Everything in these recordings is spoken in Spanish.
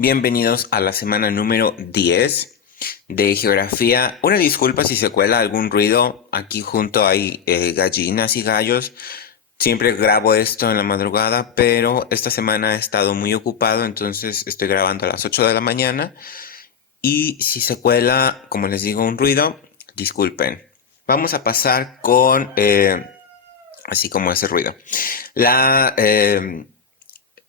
Bienvenidos a la semana número 10 de geografía. Una disculpa si se cuela algún ruido. Aquí junto hay gallinas y gallos. Siempre grabo esto en la madrugada, pero esta semana he estado muy ocupado, entonces estoy grabando a las 8 de la mañana. Y si se cuela, como les digo, un ruido, disculpen. Vamos a pasar con, así como ese ruido. La...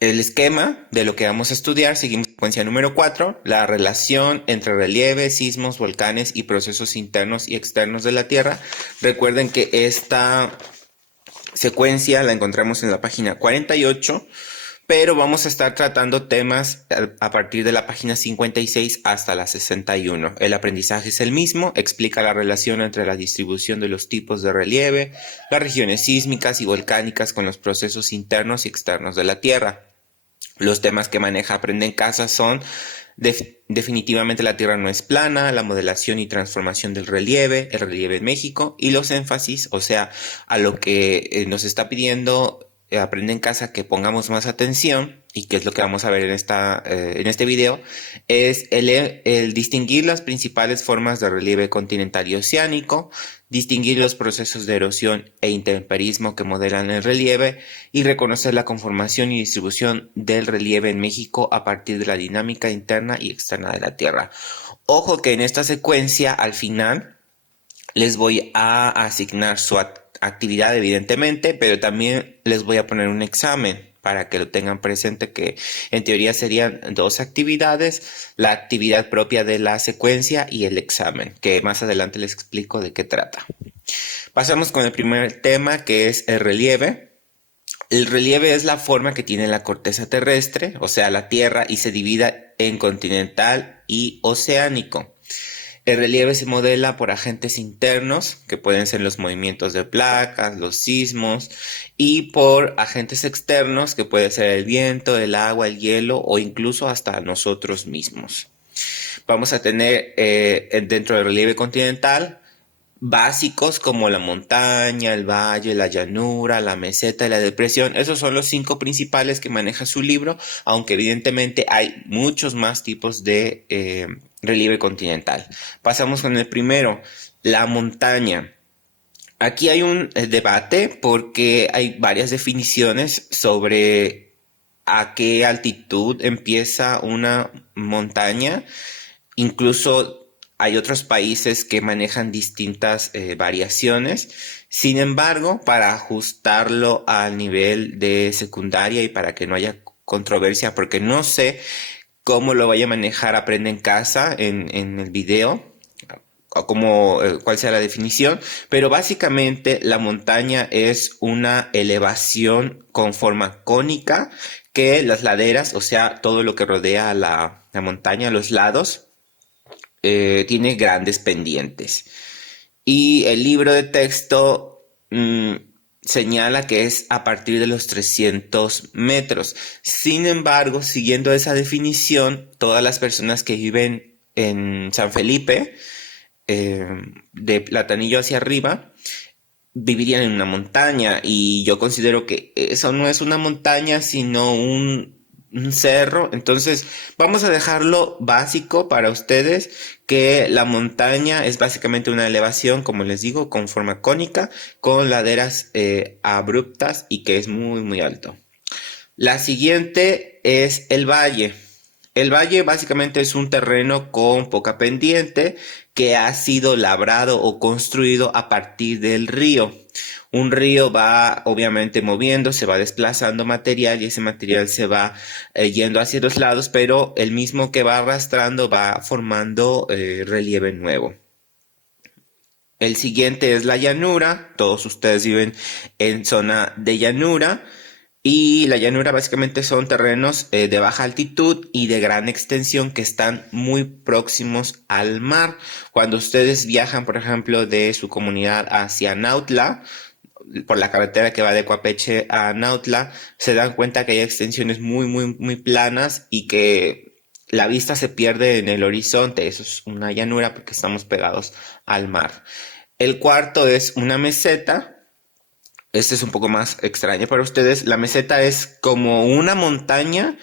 El esquema de lo que vamos a estudiar, seguimos secuencia número 4, la relación entre relieve, sismos, volcanes y procesos internos y externos de la Tierra. Recuerden que esta secuencia la encontramos en la página 48, pero vamos a estar tratando temas a partir de la página 56 hasta la 61. El aprendizaje es el mismo, explica la relación entre la distribución de los tipos de relieve, las regiones sísmicas y volcánicas con los procesos internos y externos de la Tierra. Los temas que maneja Aprende en Casa son definitivamente la Tierra no es plana, la modelación y transformación del relieve, el relieve en México y los énfasis, o sea, a lo que nos está pidiendo Aprende en Casa que pongamos más atención y que es lo que vamos a ver en este video, es el distinguir las principales formas de relieve continental y oceánico, distinguir los procesos de erosión e intemperismo que modelan el relieve y reconocer la conformación y distribución del relieve en México a partir de la dinámica interna y externa de la Tierra. Ojo que en esta secuencia, al final, les voy a asignar su actividad, evidentemente, pero también les voy a poner un examen para que lo tengan presente, que en teoría serían dos actividades, la actividad propia de la secuencia y el examen, que más adelante les explico de qué trata. Pasamos con el primer tema, que es el relieve. El relieve es la forma que tiene la corteza terrestre, o sea, la Tierra, y se divide en continental y oceánico. El relieve se modela por agentes internos, que pueden ser los movimientos de placas, los sismos, y por agentes externos, que puede ser el viento, el agua, el hielo o incluso hasta nosotros mismos. Vamos a tener dentro del relieve continental básicos como la montaña, el valle, la llanura, la meseta y la depresión. Esos son los 5 principales que maneja su libro, aunque evidentemente hay muchos más tipos de relieve continental. Pasamos con el primero, la montaña. Aquí hay un debate porque hay varias definiciones sobre a qué altitud empieza una montaña. Incluso hay otros países que manejan distintas variaciones. Sin embargo, para ajustarlo al nivel de secundaria y para que no haya controversia, porque no sé cómo lo vaya a manejar Aprende en Casa en el video, o cómo, cuál sea la definición, pero básicamente la montaña es una elevación con forma cónica que las laderas, o sea, todo lo que rodea a la montaña, los lados, tiene grandes pendientes. Y el libro de texto señala que es a partir de los 300 metros. Sin embargo, siguiendo esa definición, todas las personas que viven en San Felipe, de Platanillo hacia arriba, vivirían en una montaña, y yo considero que eso no es una montaña sino un cerro. Entonces vamos a dejarlo básico para ustedes, que la montaña es básicamente una elevación, como les digo, con forma cónica, con laderas abruptas y que es muy muy alto. La siguiente es el valle. El valle básicamente es un terreno con poca pendiente que ha sido labrado o construido a partir del río. Un río va obviamente moviendo, se va desplazando material y ese material se va yendo hacia los lados, pero el mismo que va arrastrando va formando relieve nuevo. El siguiente es la llanura. Todos ustedes viven en zona de llanura. Y la llanura básicamente son terrenos de baja altitud y de gran extensión que están muy próximos al mar. Cuando ustedes viajan, por ejemplo, de su comunidad hacia Nautla, por la carretera que va de Coapeche a Nautla, se dan cuenta que hay extensiones muy, muy, muy planas y que la vista se pierde en el horizonte. Eso es una llanura porque estamos pegados al mar. El cuarto es una meseta. Este es un poco más extraño para ustedes. La meseta es como una montaña,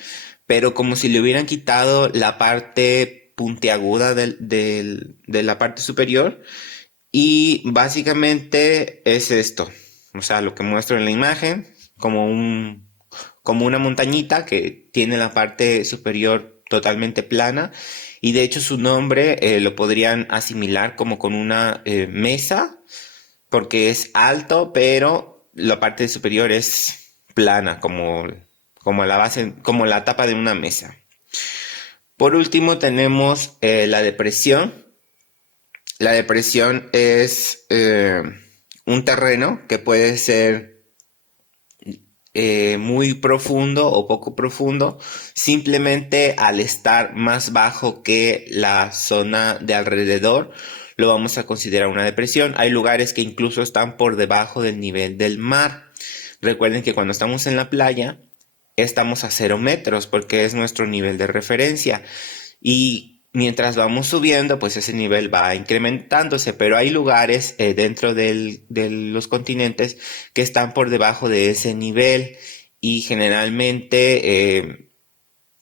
pero como si le hubieran quitado la parte puntiaguda de la parte superior. Y básicamente es esto, o sea, lo que muestro en la imagen, como una montañita que tiene la parte superior totalmente plana. Y de hecho su nombre lo podrían asimilar como con una mesa, porque es alto, pero la parte superior es plana, como la base, como la tapa de una mesa. Por último tenemos la depresión. La depresión es un terreno que puede ser muy profundo o poco profundo, simplemente al estar más bajo que la zona de alrededor, lo vamos a considerar una depresión. Hay lugares que incluso están por debajo del nivel del mar. Recuerden que cuando estamos en la playa, estamos a 0 metros porque es nuestro nivel de referencia. Y mientras vamos subiendo, pues ese nivel va incrementándose, pero hay lugares dentro de los continentes que están por debajo de ese nivel y generalmente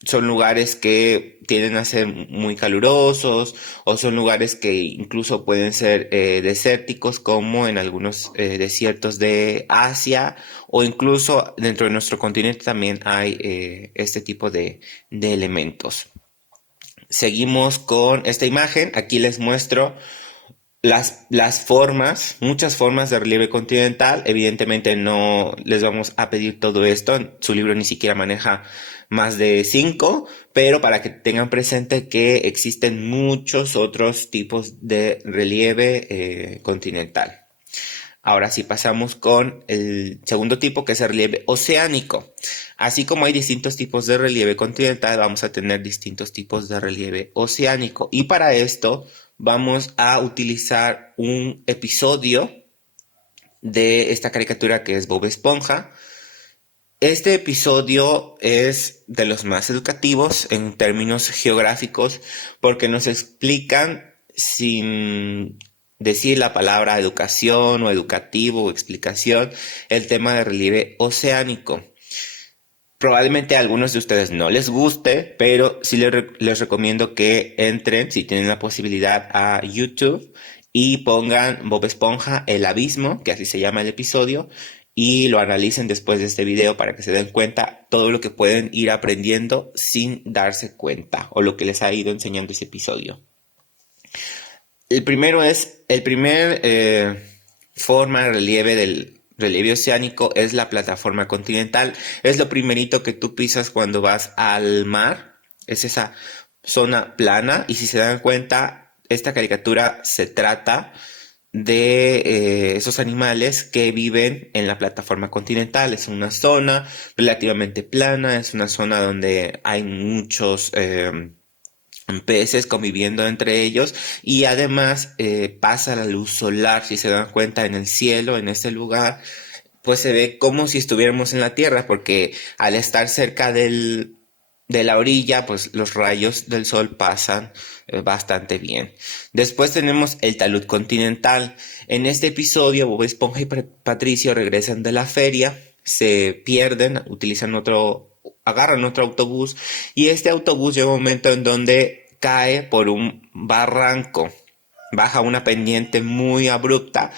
son lugares que tienden a ser muy calurosos o son lugares que incluso pueden ser desérticos como en algunos desiertos de Asia o incluso dentro de nuestro continente también hay este tipo de elementos. Seguimos con esta imagen. Aquí les muestro las formas, muchas formas de relieve continental. Evidentemente no les vamos a pedir todo esto. Su libro ni siquiera maneja más de 5, pero para que tengan presente que existen muchos otros tipos de relieve continental. Ahora sí pasamos con el segundo tipo, que es el relieve oceánico. Así como hay distintos tipos de relieve continental, vamos a tener distintos tipos de relieve oceánico. Y para esto vamos a utilizar un episodio de esta caricatura que es Bob Esponja. Este episodio es de los más educativos en términos geográficos porque nos explican sin decir la palabra educación o educativo o explicación el tema de relieve oceánico. Probablemente a algunos de ustedes no les guste, pero sí les recomiendo que entren, si tienen la posibilidad, a YouTube y pongan Bob Esponja, El Abismo, que así se llama el episodio, y lo analicen después de este video para que se den cuenta todo lo que pueden ir aprendiendo sin darse cuenta o lo que les ha ido enseñando ese episodio. El primer forma de relieve del relieve oceánico es la plataforma continental. Es lo primerito que tú pisas cuando vas al mar. Es esa zona plana. Y si se dan cuenta, esta caricatura se trata de esos animales que viven en la plataforma continental. Es una zona relativamente plana. Es una zona donde hay muchos peces conviviendo entre ellos y además pasa la luz solar, si se dan cuenta, en el cielo, en este lugar, pues se ve como si estuviéramos en la Tierra, porque al estar cerca de la orilla, pues los rayos del sol pasan bastante bien. Después tenemos el talud continental. En este episodio, Bob Esponja y Patricio regresan de la feria, se pierden, agarran otro autobús y este autobús llega un momento en donde cae por un barranco, baja una pendiente muy abrupta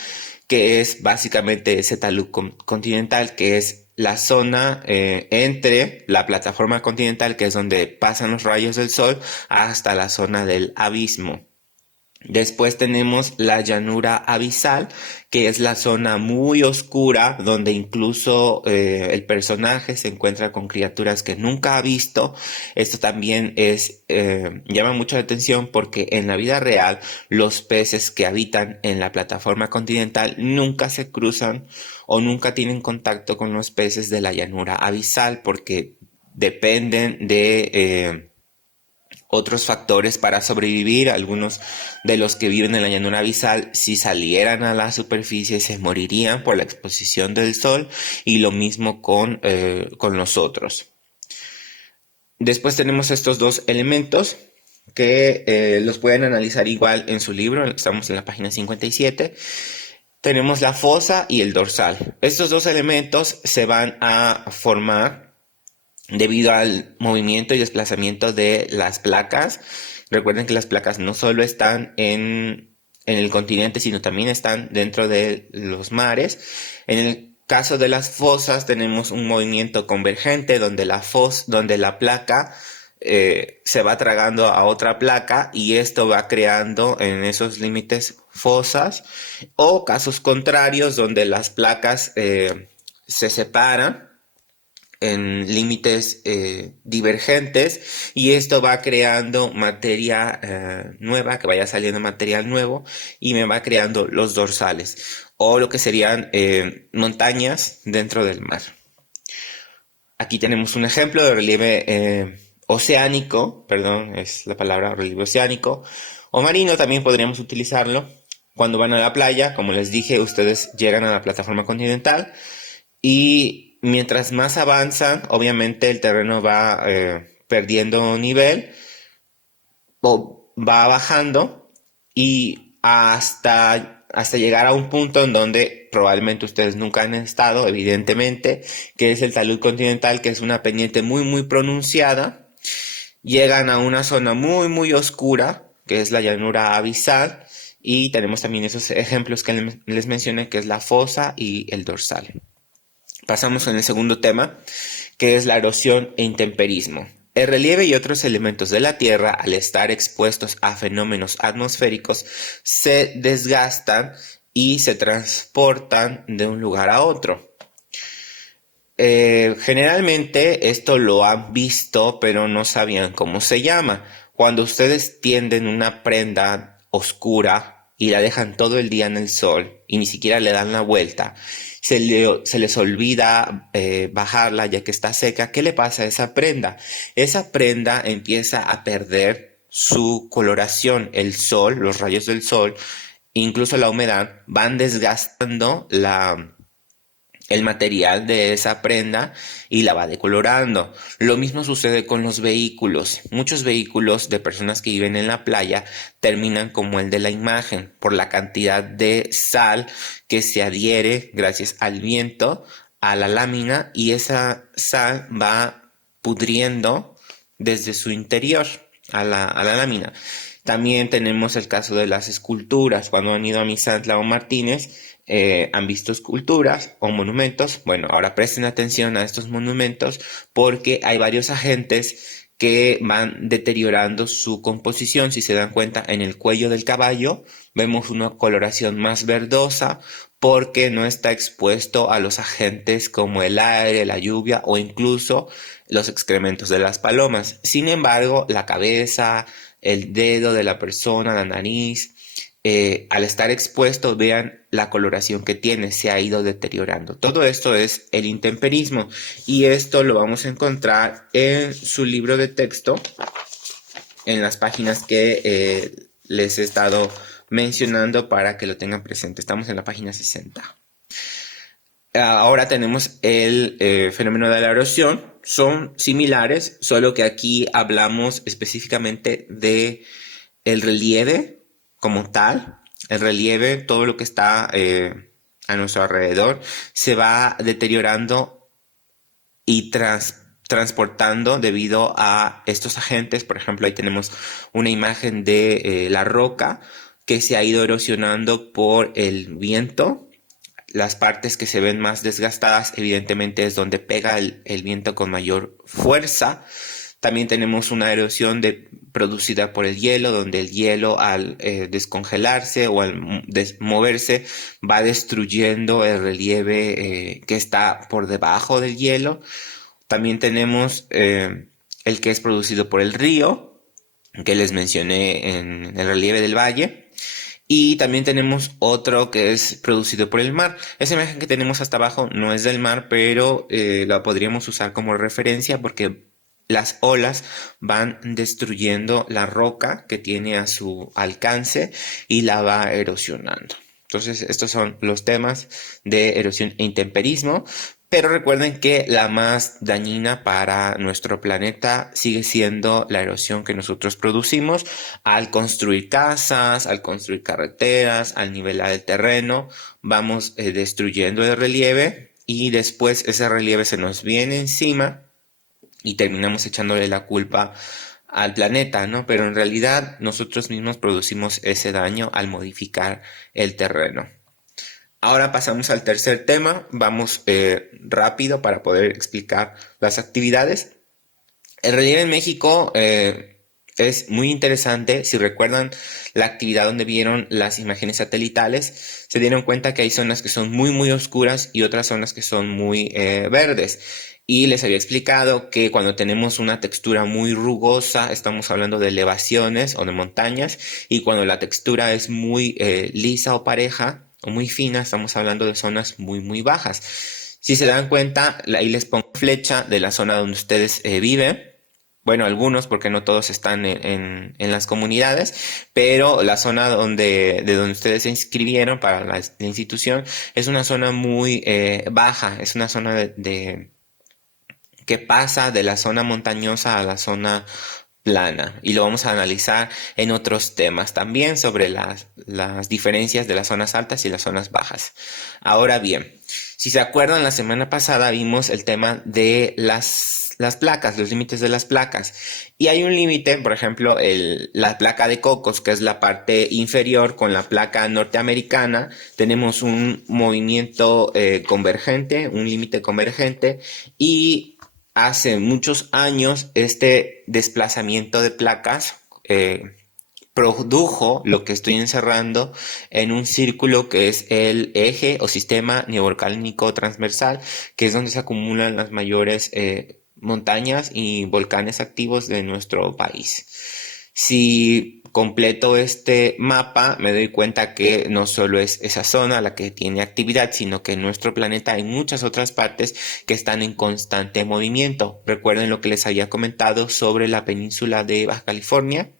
que es básicamente ese talud continental, que es la zona entre la plataforma continental, que es donde pasan los rayos del sol, hasta la zona del abismo. Después tenemos la llanura abisal, que es la zona muy oscura donde incluso el personaje se encuentra con criaturas que nunca ha visto. Esto también llama mucho la atención porque en la vida real los peces que habitan en la plataforma continental nunca se cruzan o nunca tienen contacto con los peces de la llanura abisal porque dependen de otros factores para sobrevivir. Algunos de los que viven en la llanura abisal, si salieran a la superficie, se morirían por la exposición del sol, y lo mismo con los otros. Después tenemos estos dos elementos que los pueden analizar igual en su libro. Estamos en la página 57. Tenemos la fosa y el dorsal. Estos dos elementos se van a formar debido al movimiento y desplazamiento de las placas. Recuerden que las placas no solo están en el continente, sino también están dentro de los mares. En el caso de las fosas tenemos un movimiento convergente donde donde la placa se va tragando a otra placa y esto va creando en esos límites fosas, o casos contrarios donde las placas se separan en límites divergentes y esto va creando materia nueva, que vaya saliendo material nuevo y me va creando los dorsales o lo que serían montañas dentro del mar. Aquí tenemos un ejemplo de relieve oceánico, perdón, es la palabra relieve oceánico, o marino también podríamos utilizarlo. Cuando van a la playa, como les dije, ustedes llegan a la plataforma continental y mientras más avanzan, obviamente el terreno va perdiendo nivel o va bajando y hasta llegar a un punto en donde probablemente ustedes nunca han estado, evidentemente, que es el talud continental, que es una pendiente muy, muy pronunciada. Llegan a una zona muy, muy oscura, que es la llanura abisal, y tenemos también esos ejemplos que les mencioné, que es la fosa y el dorsal. Pasamos en el segundo tema, que es la erosión e intemperismo. El relieve y otros elementos de la Tierra, al estar expuestos a fenómenos atmosféricos, se desgastan y se transportan de un lugar a otro. Generalmente esto lo han visto, pero no sabían cómo se llama. Cuando ustedes tienden una prenda oscura y la dejan todo el día en el sol y ni siquiera le dan la vuelta, se les olvida bajarla ya que está seca. ¿Qué le pasa a esa prenda? Esa prenda empieza a perder su coloración. El sol, los rayos del sol, incluso la humedad, van desgastando el material de esa prenda y la va decolorando. Lo mismo sucede con los vehículos. Muchos vehículos de personas que viven en la playa terminan como el de la imagen por la cantidad de sal que se adhiere gracias al viento a la lámina y esa sal va pudriendo desde su interior a la lámina. También tenemos el caso de las esculturas. Cuando han ido a Misantla o Martínez, han visto esculturas o monumentos. Bueno, ahora presten atención a estos monumentos porque hay varios agentes que van deteriorando su composición. Si se dan cuenta, en el cuello del caballo vemos una coloración más verdosa porque no está expuesto a los agentes como el aire, la lluvia o incluso los excrementos de las palomas. Sin embargo, la cabeza, el dedo de la persona, la nariz, al estar expuesto, vean la coloración que tiene, se ha ido deteriorando. Todo esto es el intemperismo y esto lo vamos a encontrar en su libro de texto, en las páginas que les he estado mencionando para que lo tengan presente. Estamos en la página 60. Ahora tenemos el fenómeno de la erosión. Son similares, solo que aquí hablamos específicamente de el relieve como tal. El relieve, todo lo que está a nuestro alrededor, se va deteriorando y transportando debido a estos agentes. Por ejemplo, ahí tenemos una imagen de la roca que se ha ido erosionando por el viento. Las partes que se ven más desgastadas, evidentemente, es donde pega el viento con mayor fuerza. También tenemos una erosión producida por el hielo, donde el hielo al descongelarse o al moverse va destruyendo el relieve que está por debajo del hielo. También tenemos el que es producido por el río, que les mencioné en el relieve del valle. Y también tenemos otro que es producido por el mar. Esa imagen que tenemos hasta abajo no es del mar, pero la podríamos usar como referencia porque las olas van destruyendo la roca que tiene a su alcance y la va erosionando. Entonces, estos son los temas de erosión e intemperismo. Pero recuerden que la más dañina para nuestro planeta sigue siendo la erosión que nosotros producimos al construir casas, al construir carreteras, al nivelar el terreno. Vamos destruyendo el relieve y después ese relieve se nos viene encima y terminamos echándole la culpa al planeta, ¿no? Pero en realidad nosotros mismos producimos ese daño al modificar el terreno. Ahora pasamos al tercer tema, vamos rápido para poder explicar las actividades. El relieve en México es muy interesante. Si recuerdan la actividad donde vieron las imágenes satelitales, se dieron cuenta que hay zonas que son muy muy oscuras y otras zonas que son muy verdes. Y les había explicado que cuando tenemos una textura muy rugosa, estamos hablando de elevaciones o de montañas, y cuando la textura es muy lisa o pareja o muy fina, estamos hablando de zonas muy muy bajas. Si se dan cuenta, ahí les pongo flecha de la zona donde ustedes viven. Bueno, algunos, porque no todos están en las comunidades, pero la zona de donde ustedes se inscribieron para la institución es una zona muy baja, es una zona que pasa de la zona montañosa a la zona plana, y lo vamos a analizar en otros temas también sobre las diferencias de las zonas altas y las zonas bajas. Ahora bien, si se acuerdan, la semana pasada vimos el tema de las placas, los límites de las placas. Y hay un límite, por ejemplo, la placa de Cocos, que es la parte inferior, con la placa norteamericana. Tenemos un movimiento convergente, un límite convergente, y hace muchos años este desplazamiento de placas produjo lo que estoy encerrando en un círculo, que es el eje o sistema neovolcánico transversal, que es donde se acumulan las mayores montañas y volcanes activos de nuestro país. Si completo este mapa, me doy cuenta que no solo es esa zona la que tiene actividad, sino que en nuestro planeta hay muchas otras partes que están en constante movimiento. Recuerden lo que les había comentado sobre la península de Baja California.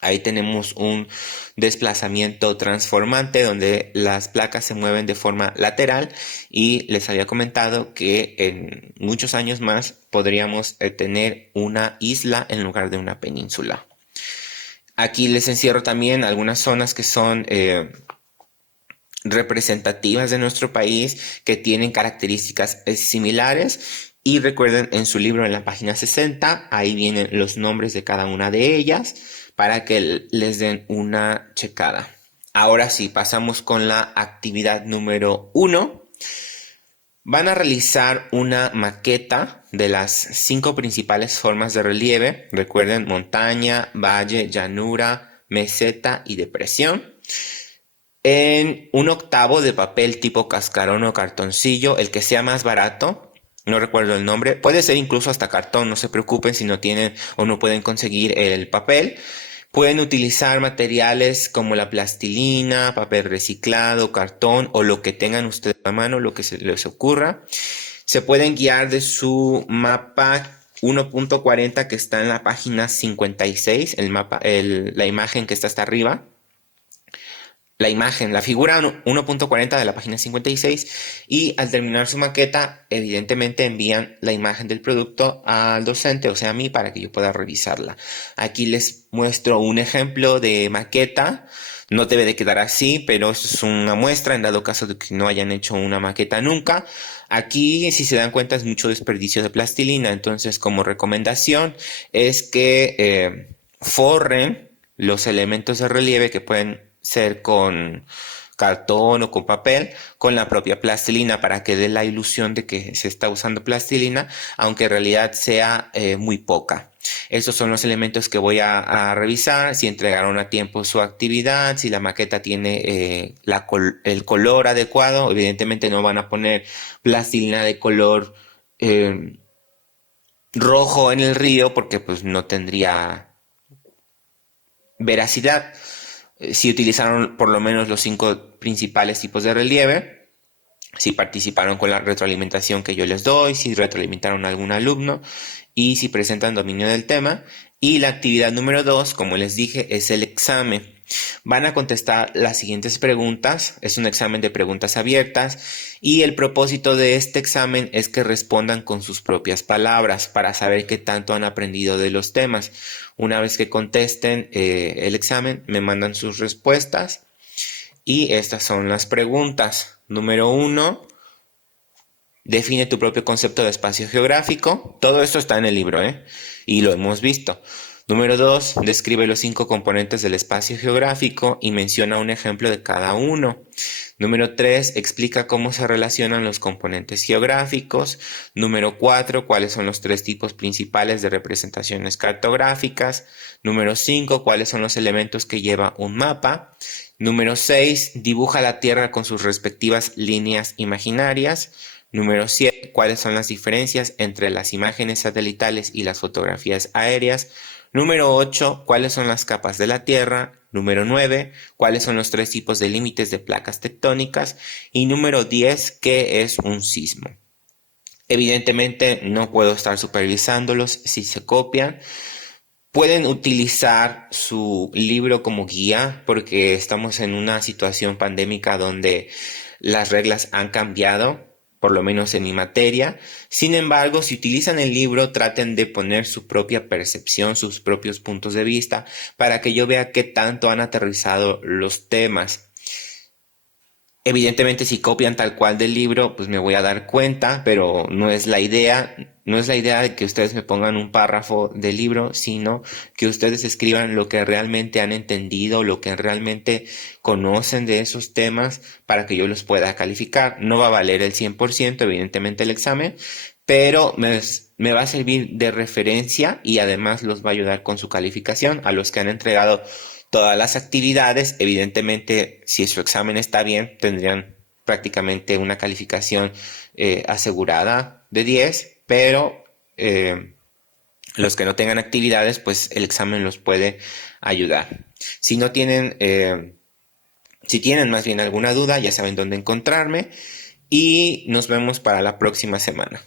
Ahí tenemos un desplazamiento transformante donde las placas se mueven de forma lateral, y les había comentado que en muchos años más podríamos tener una isla en lugar de una península. Aquí les encierro también algunas zonas que son representativas de nuestro país, que tienen características similares. Y recuerden, en su libro en la página 60, ahí vienen los nombres de cada una de ellas para que les den una checada. Ahora sí, pasamos con la actividad número 1. Van a realizar una maqueta de las 5 principales formas de relieve. Recuerden: montaña, valle, llanura, meseta y depresión. En un octavo de papel tipo cascarón o cartoncillo, el que sea más barato. No recuerdo el nombre. Puede ser incluso hasta cartón, no se preocupen si no tienen o no pueden conseguir el papel. Pueden utilizar materiales como la plastilina, papel reciclado, cartón o lo que tengan ustedes a mano, lo que se les ocurra. Se pueden guiar de su mapa 1.40 que está en la página 56, la imagen que está hasta arriba. La figura 1.40 de la página 56, y al terminar su maqueta, evidentemente envían la imagen del producto al docente, o sea, a mí, para que yo pueda revisarla. Aquí les muestro un ejemplo de maqueta. No debe de quedar así, pero esto es una muestra en dado caso de que no hayan hecho una maqueta nunca. Aquí, si se dan cuenta, es mucho desperdicio de plastilina, entonces como recomendación es que forren los elementos de relieve, que pueden ser con cartón o con papel, con la propia plastilina, para que dé la ilusión de que se está usando plastilina, aunque en realidad sea muy poca. Estos son los elementos que voy a revisar: si entregaron a tiempo su actividad, si la maqueta tiene el color adecuado. Evidentemente no van a poner plastilina de color rojo en el río, porque pues no tendría veracidad. Si utilizaron por lo menos los 5 principales tipos de relieve, si participaron con la retroalimentación que yo les doy, si retroalimentaron a algún alumno y si presentan dominio del tema. Y la actividad número 2, como les dije, es el examen. Van a contestar las siguientes preguntas. Es un examen de preguntas abiertas, y el propósito de este examen es que respondan con sus propias palabras para saber qué tanto han aprendido de los temas. Una vez que contesten el examen, me mandan sus respuestas, y estas son las preguntas. Número 1. Define tu propio concepto de espacio geográfico. Todo esto está en el libro, ¿eh? Y lo hemos visto. Número 2, describe los 5 componentes del espacio geográfico y menciona un ejemplo de cada uno. Número 3, explica cómo se relacionan los componentes geográficos. Número 4, cuáles son los 3 tipos principales de representaciones cartográficas. Número 5, cuáles son los elementos que lleva un mapa. Número 6, dibuja la Tierra con sus respectivas líneas imaginarias. Número 7, cuáles son las diferencias entre las imágenes satelitales y las fotografías aéreas. Número 8, cuáles son las capas de la Tierra. Número 9, cuáles son los 3 tipos de límites de placas tectónicas. Y número 10, qué es un sismo. Evidentemente no puedo estar supervisándolos si se copian. Pueden utilizar su libro como guía porque estamos en una situación pandémica donde las reglas han cambiado, por lo menos en mi materia. Sin embargo, si utilizan el libro, traten de poner su propia percepción, sus propios puntos de vista, para que yo vea qué tanto han aterrizado los temas. Evidentemente, si copian tal cual del libro, pues me voy a dar cuenta, pero no es la idea. No es la idea de que ustedes me pongan un párrafo del libro, sino que ustedes escriban lo que realmente han entendido, lo que realmente conocen de esos temas para que yo los pueda calificar. No va a valer el 100%, evidentemente, el examen, pero me va a servir de referencia y además los va a ayudar con su calificación a los que han entregado todas las actividades. Evidentemente, si su examen está bien, tendrían prácticamente una calificación asegurada de 10, pero los que no tengan actividades, pues el examen los puede ayudar. Si no tienen, si tienen más bien alguna duda, ya saben dónde encontrarme y nos vemos para la próxima semana.